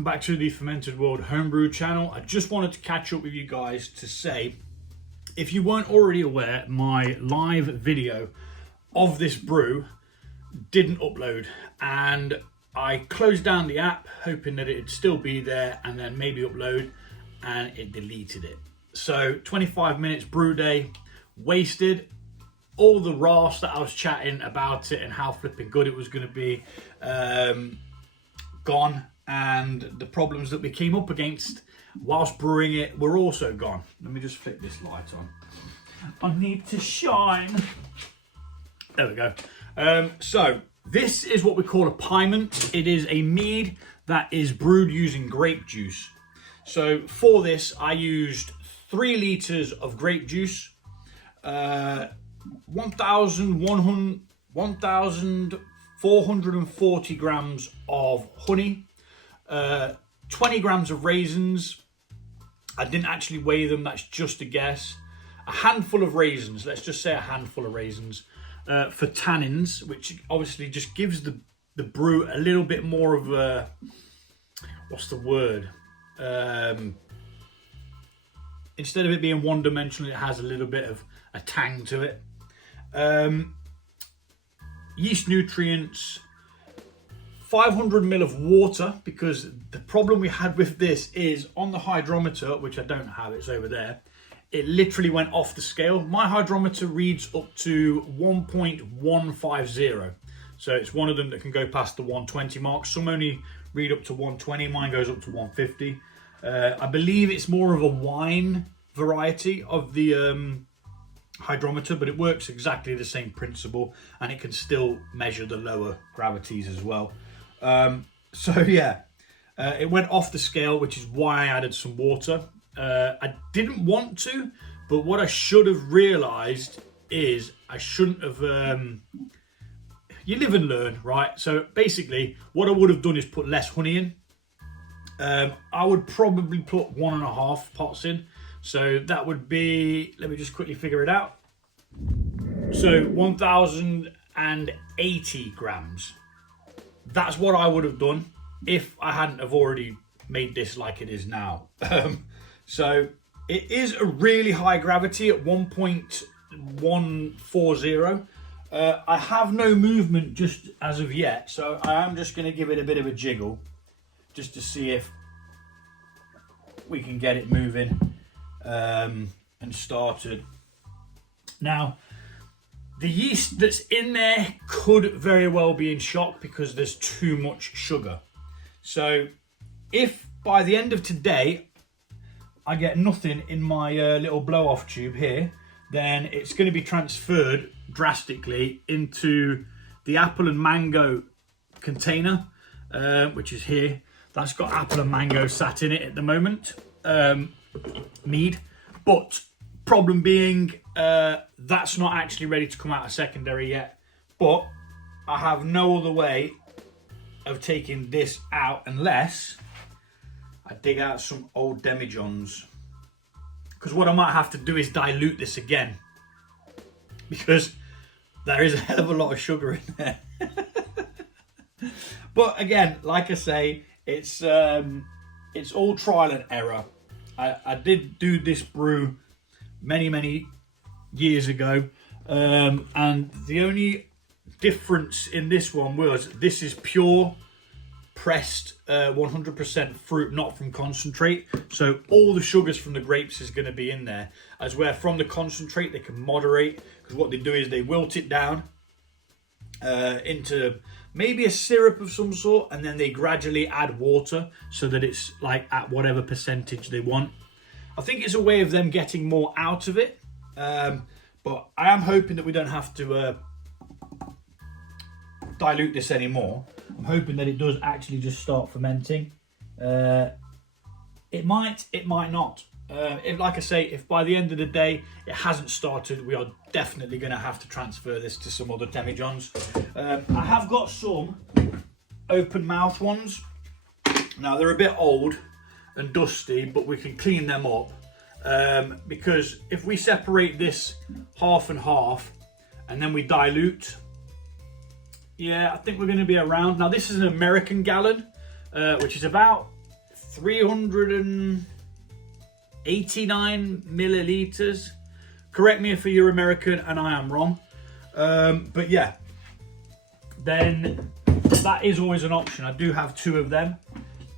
welcome back to the Fermented World Homebrew channel. I just wanted to catch up with you guys to say, if you weren't already aware, my live video of this brew didn't upload, and I closed down the app hoping that it'd still be there and then maybe upload, and it deleted it. So 25 minutes brew day wasted. All the ras that I was chatting about it and how flipping good it was going to be gone, and the problems that we came up against whilst brewing it were also gone. Let me just flip this light on. I need to shine. There we go. So this is what we call a Pyment. It is a mead that is brewed using grape juice. So for this I used 3 litres of grape juice, 1,440 grams of honey, 20 grams of raisins. I didn't actually weigh them, that's just a guess. A handful of raisins, let's just say a handful of raisins, for tannins, which obviously just gives the brew a little bit more of a, what's the word? Instead of it being one-dimensional, it has a little bit of a tang to it. Yeast nutrients, 500 ml of water, because the problem we had with this is on the hydrometer, which I don't have, it's over there, it literally went off the scale. My hydrometer reads up to 1.150. So it's one of them that can go past the 120 mark. Some only read up to 120, mine goes up to 150. I believe it's more of a wine variety of the hydrometer, but it works exactly the same principle, and it can still measure the lower gravities as well. So yeah, it went off the scale, which is why I added some water. I didn't want to, but what I should have realized is I shouldn't have, you live and learn, right? So basically what I would have done is put less honey in. I would probably put 1.5 pots in. So that would be, let me just quickly figure it out. So 1,080 grams. That's what I would have done if I hadn't have already made this like it is now. So it is a really high gravity at 1.140. I have no movement just as of yet, so I am just going to give it a bit of a jiggle just to see if we can get it moving and started. Now, the yeast that's in there could very well be in shock because there's too much sugar. So if by the end of today I get nothing in my little blow-off tube here, then it's going to be transferred drastically into the apple and mango container, which is here. That's got apple and mango sat in it at the moment, mead. But problem being, that's not actually ready to come out of secondary yet. But I have no other way of taking this out unless I dig out some old demijohns. Because what I might have to do is dilute this again, because there is a hell of a lot of sugar in there. But again, like I say, it's all trial and error. I did do this brew many years ago, and the only difference in this one was this is pure pressed 100% fruit, not from concentrate. So all the sugars from the grapes is going to be in there, as where from the concentrate they can moderate, because what they do is they wilt it down into maybe a syrup of some sort, and then they gradually add water so that it's like at whatever percentage they want. I think it's a way of them getting more out of it, but I am hoping that we don't have to dilute this anymore. I'm hoping that it does actually just start fermenting. It might not. Like I say, if by the end of the day it hasn't started, we are definitely going to have to transfer this to some other demijohns. I have got some open mouth ones. Now they're a bit old and dusty, but we can clean them up, because if we separate this half and half and then we dilute, yeah, I think we're going to be around. Now this is an American gallon, which is about 389 milliliters. Correct me if you're American and I am wrong. But yeah, then that is always an option. I do have 2 of them,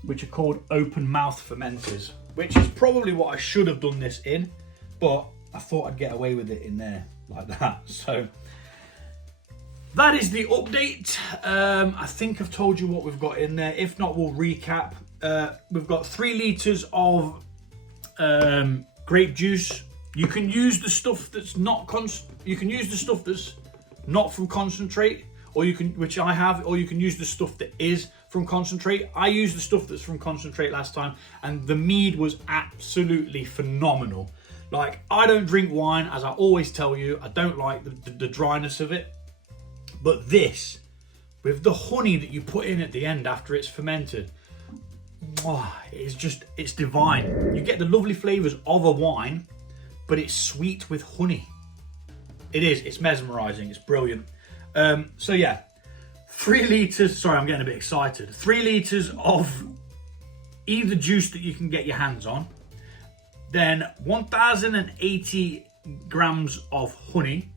which are called open mouth fermenters, which is probably what I should have done this in, but I thought I'd get away with it in there like that. So that is the update. I think I've told you what we've got in there. If not, we'll recap. We've got 3 liters of grape juice. You can use the stuff that's not from concentrate, or you can, which I have, or you can use the stuff that is from concentrate. I used the stuff that's from concentrate last time, and the mead was absolutely phenomenal. Like, I don't drink wine, as I always tell you. I don't like the dryness of it. But this, with the honey that you put in at the end after it's fermented, oh, it's divine. You get the lovely flavours of a wine, but it's sweet with honey. It's mesmerising, it's brilliant. So yeah, 3 litres, sorry, I'm getting a bit excited. 3 litres of either juice that you can get your hands on, then 1,080 grams of honey.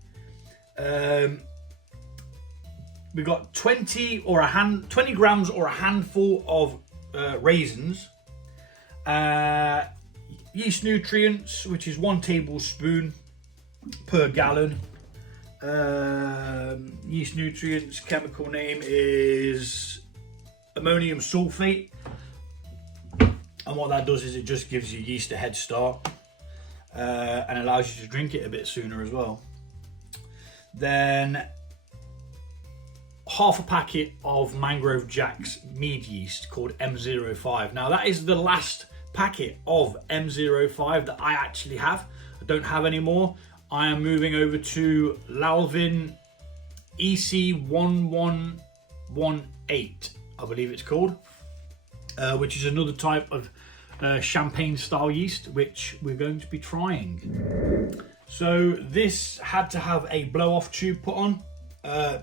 We've got 20 grams or a handful of raisins, yeast nutrients, which is 1 tablespoon per gallon. Yeast nutrients, chemical name is ammonium sulfate, and what that does is it just gives your yeast a head start and allows you to drink it a bit sooner as well. Then half a packet of Mangrove Jack's mead yeast called M05. Now that is the last packet of M05 that I actually have. I don't have any more. I am moving over to Lalvin EC1118, I believe it's called, which is another type of champagne style yeast, which we're going to be trying. So this had to have a blow off tube put on,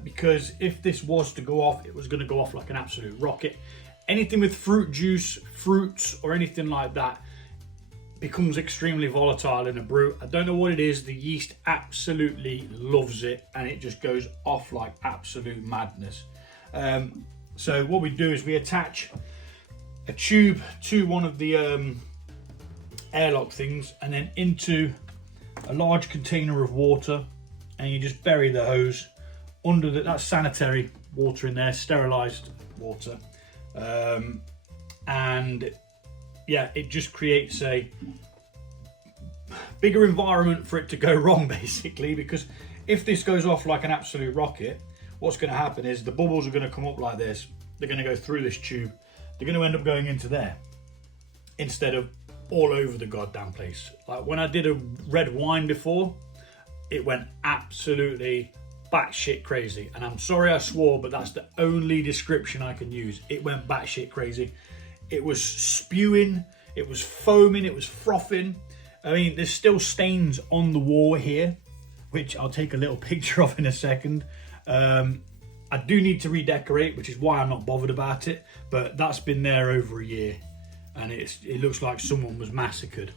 because if this was to go off, it was going to go off like an absolute rocket. Anything with fruit juice, fruits, or anything like that becomes extremely volatile in a brew. I don't know what it is. The yeast absolutely loves it, and it just goes off like absolute madness. So what we do is we attach a tube to one of the airlock things, and then into a large container of water, and you just bury the hose under that's sanitary water in there, sterilized water, and yeah, it just creates a bigger environment for it to go wrong, basically, because if this goes off like an absolute rocket, what's going to happen is the bubbles are going to come up like this. They're going to go through this tube. They're going to end up going into there instead of all over the goddamn place. Like when I did a red wine before, it went absolutely batshit crazy. And I'm sorry I swore, but that's the only description I can use. It went batshit crazy. It was spewing, it was foaming, it was frothing. I mean, there's still stains on the wall here, which I'll take a little picture of in a second. I do need to redecorate, which is why I'm not bothered about it, but that's been there over a year, and it looks like someone was massacred.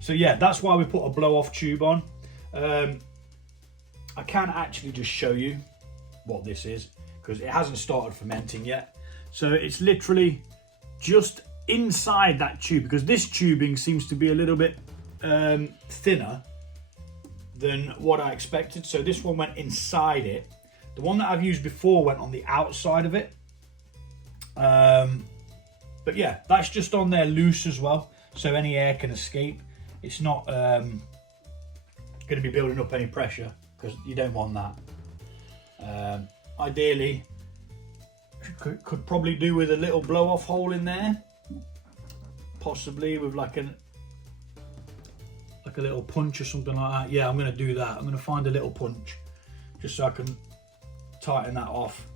So yeah, that's why we put a blow-off tube on. I can actually just show you what this is, because it hasn't started fermenting yet. So it's literally just inside that tube, because this tubing seems to be a little bit thinner than what I expected. So this one went inside it. The one that I've used before went on the outside of it. But yeah, that's just on there loose as well, so any air can escape. It's not going to be building up any pressure, because you don't want that. Ideally, could probably do with a little blow-off hole in there, possibly with like a little punch or something like that. Yeah, I'm going to do that. I'm going to find a little punch just so I can tighten that off.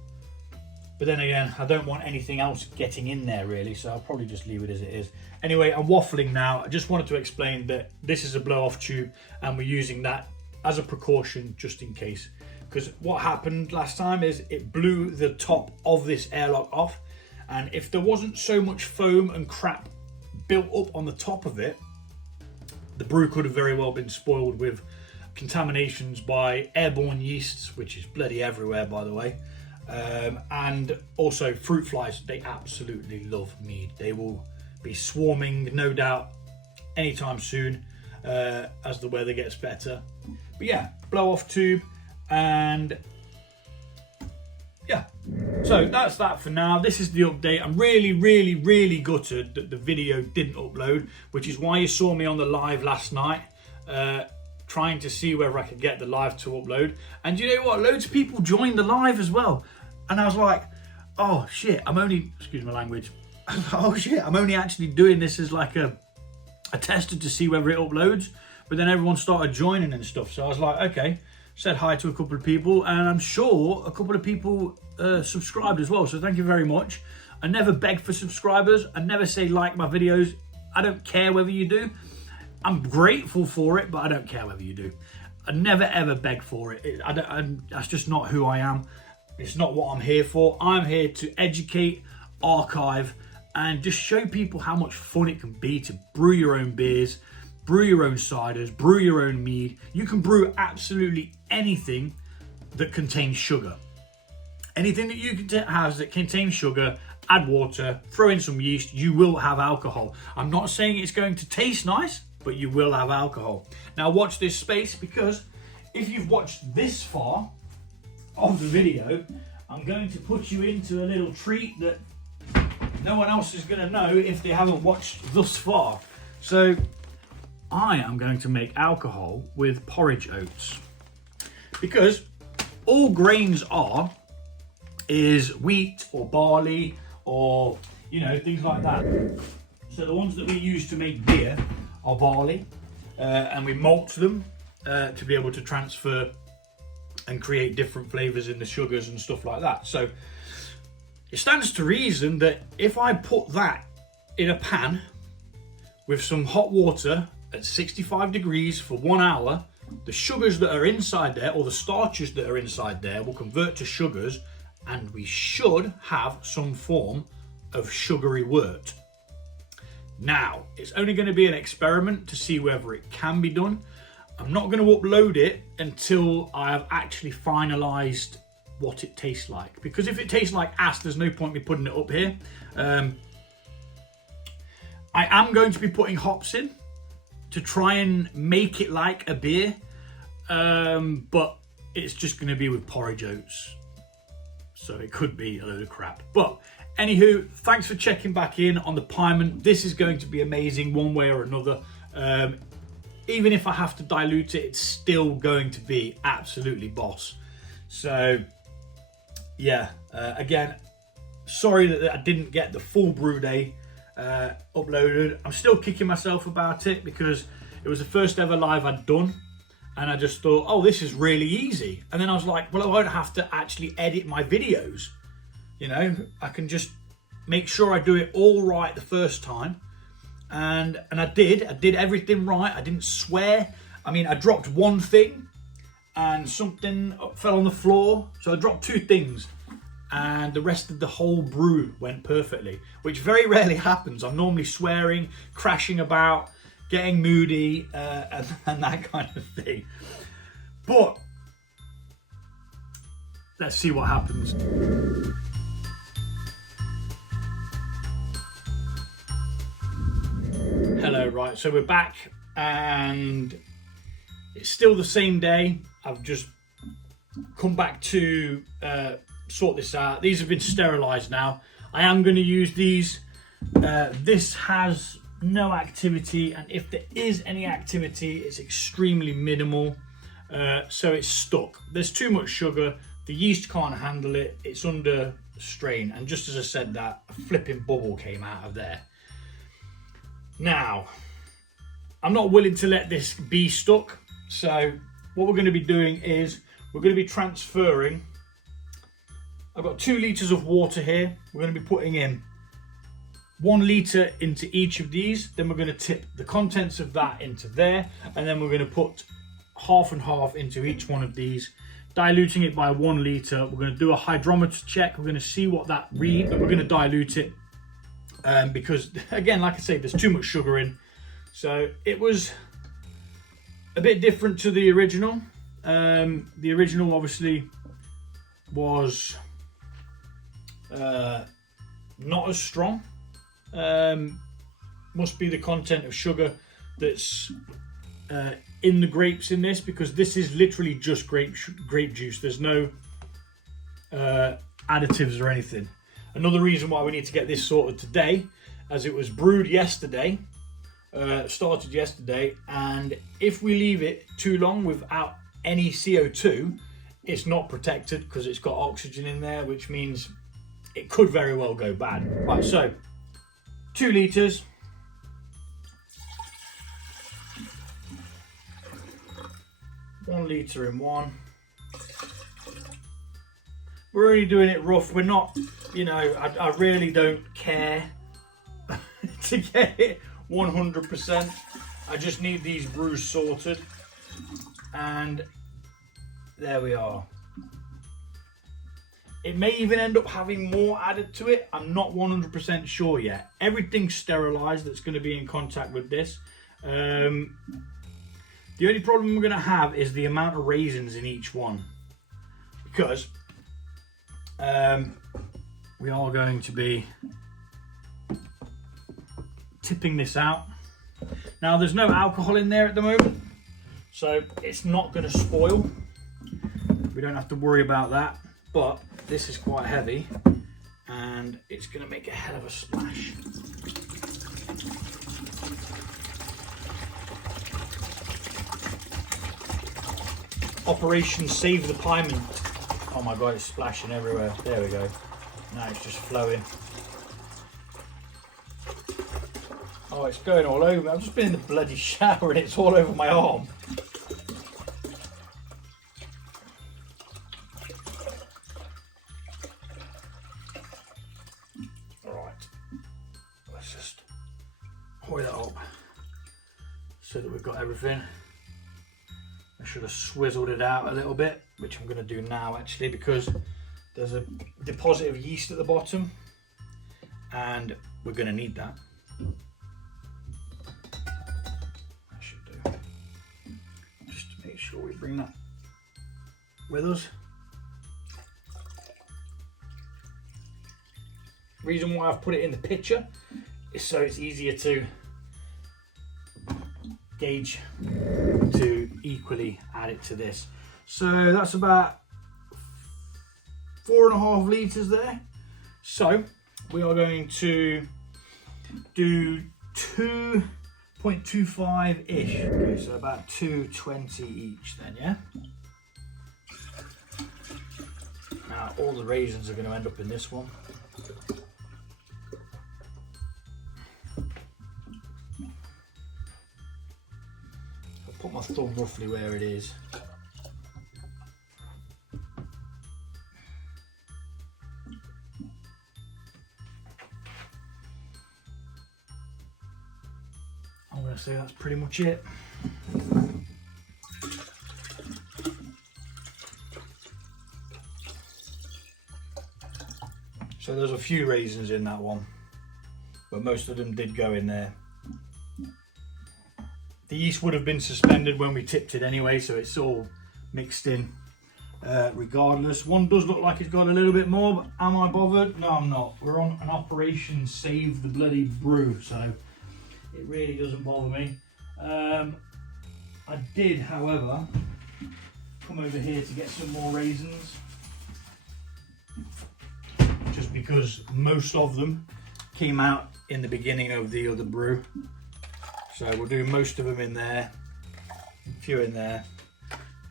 But then again, I don't want anything else getting in there really, so I'll probably just leave it as it is. Anyway, I'm waffling now. I just wanted to explain that this is a blow-off tube, and we're using that as a precaution just in case, because what happened last time is it blew the top of this airlock off, and if there wasn't so much foam and crap built up on the top of it, the brew could have very well been spoiled with contaminations by airborne yeasts, which is bloody everywhere, by the way, and also fruit flies. They absolutely love mead. They will be swarming, no doubt, anytime soon as the weather gets better. But yeah, blow off tube, and yeah, so that's that for now. This is the update. I'm really gutted that the video didn't upload, which is why you saw me on the live last night, trying to see whether I could get the live to upload. And you know what, loads of people joined the live as well, and I was like, oh shit, I'm only, excuse my language, oh shit, I'm only actually doing this as like a tester to see whether it uploads. But then everyone started joining and stuff, so I was like, okay, said hi to a couple of people, and I'm sure a couple of people subscribed as well, so thank you very much. I never beg for subscribers. I never say like my videos. I don't care whether you do. I'm grateful for it, but I don't care whether you do. I never ever beg for it. That's just not who I am. It's not what I'm here for. I'm here to educate, archive, and just show people how much fun it can be to brew your own beers, brew your own ciders, brew your own mead. You can brew absolutely anything that contains sugar. Anything that you can have that contains sugar, add water, throw in some yeast, you will have alcohol. I'm not saying it's going to taste nice, but you will have alcohol. Now watch this space, because if you've watched this far of the video, I'm going to put you into a little treat that no one else is going to know if they haven't watched thus far. So I am going to make alcohol with porridge oats, because all grains is wheat or barley or, you know, things like that. So the ones that we use to make beer are barley, and we malt them to be able to transfer and create different flavors in the sugars and stuff like that. So it stands to reason that if I put that in a pan with some hot water at 65 degrees for 1 hour, the sugars that are inside there, or the starches that are inside there, will convert to sugars, and we should have some form of sugary wort. Now, it's only going to be an experiment to see whether it can be done. I'm not going to upload it until I have actually finalised what it tastes like, because if it tastes like ass, there's no point me putting it up here. I am going to be putting hops in to try and make it like a beer, but it's just going to be with porridge oats, so it could be a load of crap. But anywho, thanks for checking back in on the Pyment. This is going to be amazing one way or another. Even if I have to dilute it, it's still going to be absolutely boss. So yeah, again, sorry that I didn't get the full brew day uploaded. I'm still kicking myself about it, because it was the first ever live I'd done, and I just thought, oh, this is really easy. And then I was like, well, I won't have to actually edit my videos. You know, I can just make sure I do it all right the first time. And I did everything right. I didn't swear. I mean, I dropped one thing and something fell on the floor. So I dropped two things, and the rest of the whole brew went perfectly, which very rarely happens. I'm normally swearing, crashing about, getting moody, and that kind of thing. But let's see what happens. Hello, right, so we're back, and it's still the same day. I've just come back to sort this out. These have been sterilised now. I am going to use these. This has no activity, and if there is any activity, it's extremely minimal, so it's stuck. There's too much sugar. The yeast can't handle it. It's under strain, and just as I said that, a flipping bubble came out of there. Now, I'm not willing to let this be stuck, so what we're going to be doing is we're going to be transferring. I've got 2 litres of water here. We're going to be putting in 1 litre into each of these, then we're going to tip the contents of that into there, and then we're going to put half and half into each one of these diluting it by 1 litre. We're going to do a hydrometer check. We're going to see what that reads. We're going to dilute it because, again, like I say, there's too much sugar in. So it was a bit different to the original. The original obviously was not as strong. Must be the content of sugar that's in the grapes in this, because this is literally just grape juice. There's no additives or anything. Another reason why we need to get this sorted today, as it was brewed yesterday, started yesterday, and if we leave it too long without any CO2, it's not protected because it's got oxygen in there, which means it could very well go bad. Right, so 2 litres. One litre in one. We're only doing it rough. We're not, you know, I really don't care to get it 100%. I just need these brews sorted. And there we are. It may even end up having more added to it. I'm not 100% sure yet. Everything's sterilised that's going to be in contact with this. The only problem we're going to have is the amount of raisins in each one, because we are going to be tipping this out. Now, there's no alcohol in there at the moment, so it's not going to spoil. We don't have to worry about that, but this is quite heavy and it's going to make a hell of a splash. Operation Save the Pyment. Oh my god, it's splashing everywhere. There we go. Now it's just flowing. Oh, it's going all over. I've just been in the bloody shower and it's all over my arm. Alright. Let's just hoist that up so that we've got everything. I should have swizzled it out a little bit, which I'm going to do now actually, because there's a deposit of yeast at the bottom and we're going to need that. I should do. Just to make sure we bring that with us. Reason why I've put it in the pitcher is so it's easier to gauge, to equally add it to this. So that's about 4.5 litres there. So we are going to do 2.25-ish. Okay, so about 220 each then, yeah? Now all the raisins are going to end up in this one. Put my thumb roughly where it is. I'm going to say that's pretty much it. So there's a few raisins in that one, but most of them did go in there. The yeast would have been suspended when we tipped it anyway, so it's all mixed in regardless. One does look like it's got a little bit more, but am I bothered? No, I'm not. We're on an Operation Save the Bloody Brew, so it really doesn't bother me. I did, however, come over here to get some more raisins, just because most of them came out in the beginning of the other brew. So we'll do most of them in there, a few in there.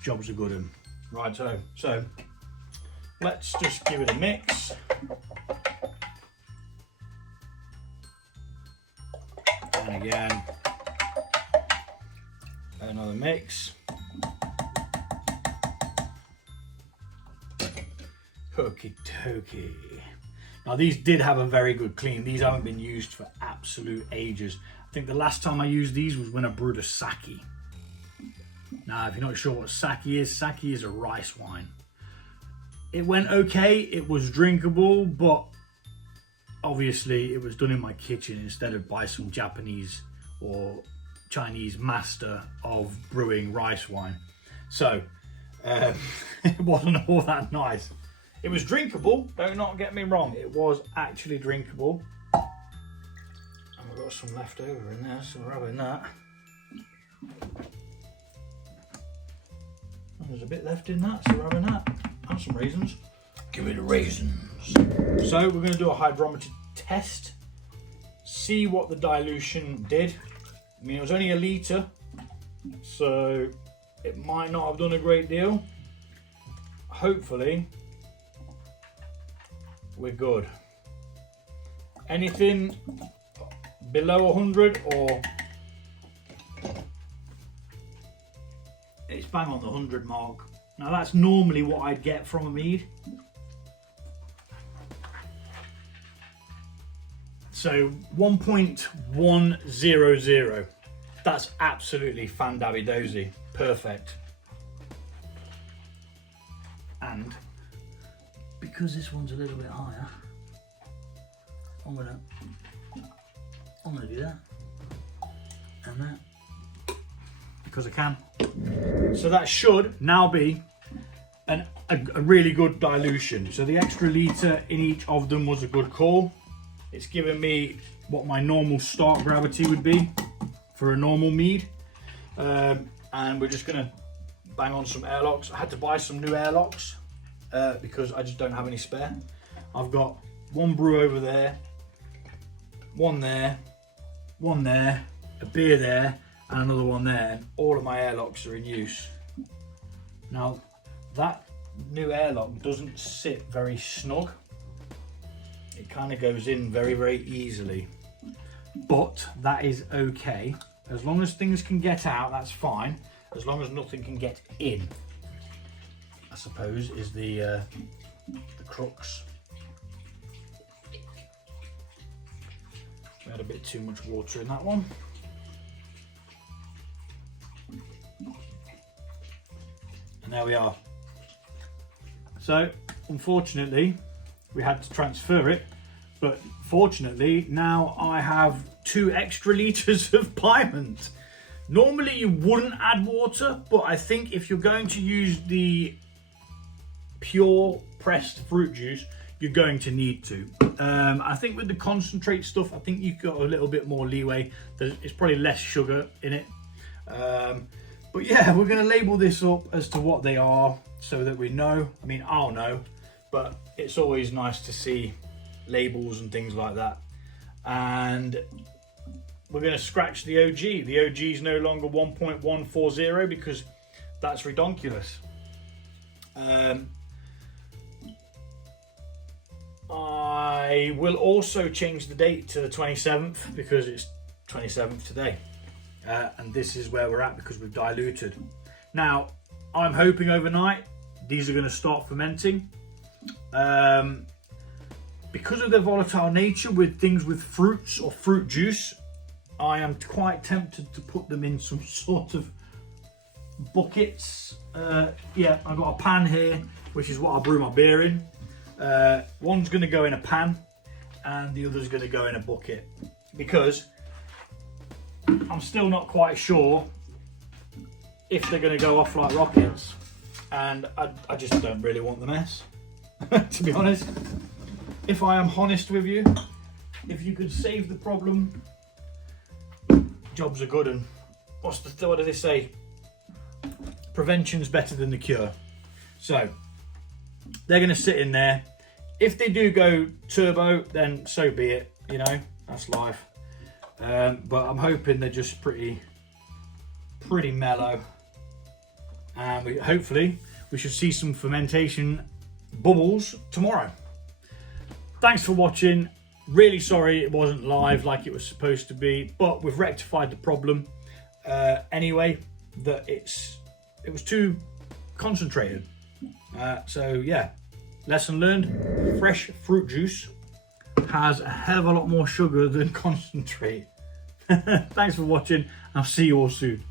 Job's a good one. Right, so let's just give it a mix. And again, another mix. Okie dokie. Now these did have a very good clean. These haven't been used for absolute ages. I think the last time I used these was when I brewed a sake. Now, if you're not sure what sake is a rice wine. it went okay. It was drinkable, but obviously it was done in my kitchen instead of by some Japanese or Chinese master of brewing rice wine. So it wasn't all that nice. It was drinkable, do not get me wrong, it was actually drinkable. And we've got some left over in there, so we're having that. And there's a bit left in that, so we're having that. And some raisins. Give me the raisins. So we're going to do a hydrometer test, see what the dilution did. I mean, it was only a litre, so it might not have done a great deal. Hopefully, we're good. Anything below 100 or it's bang on the 100 mark. Now that's normally what I'd get from a mead. So 1.100. That's absolutely fan-dabby-dozy. Perfect. And because this one's a little bit higher, I'm gonna do that and that because I can. So that should now be a really good dilution. So the extra litre in each of them was a good call. It's given me what my normal start gravity would be for a normal mead. And we're just gonna bang on some airlocks. I had to buy some new airlocks because I just don't have any spare. I've got one brew over there, one there, a beer there, and another one there, and all of my airlocks are in use. Now, that new airlock doesn't sit very snug. It kind of goes in very, very easily, but that is okay. As long as things can get out, that's fine. As long as nothing can get in, I suppose, is the crux. We had a bit too much water in that one. And there we are. So, unfortunately, we had to transfer it, but fortunately, now I have 2 extra litres of Pyment. Normally you wouldn't add water, but I think if you're going to use the pure pressed fruit juice, you're going to need to. I think with the concentrate stuff, I think you've got a little bit more leeway. It's probably less sugar in it. But yeah, we're going to label this up as to what they are so that we know. I mean, I'll know, but it's always nice to see labels and things like that. And we're going to scratch the OG. The OG is no longer 1.140 because that's redonkulous. I will also change the date to the 27th because it's 27th today. And this is where we're at because we've diluted. Now, I'm hoping overnight these are going to start fermenting. Because of their volatile nature with things with fruits or fruit juice, I am quite tempted to put them in some sort of buckets. Yeah, I've got a pan here, which is what I brew my beer in. One's going to go in a pan and the other's going to go in a bucket because I'm still not quite sure if they're going to go off like rockets, and I just don't really want the mess. To be honest, if I am honest with you, if you could save the problem, jobs are good. And what do they say? Prevention's better than the cure. So they're going to sit in there. If they do go turbo, then so be it. You know, that's life. But I'm hoping they're just pretty mellow, and hopefully we should see some fermentation bubbles tomorrow. Thanks for watching. Really sorry it wasn't live like it was supposed to be, but we've rectified the problem anyway, that it was too concentrated. So yeah, lesson learned. Fresh fruit juice has a hell of a lot more sugar than concentrate. Thanks for watching. I'll see you all soon.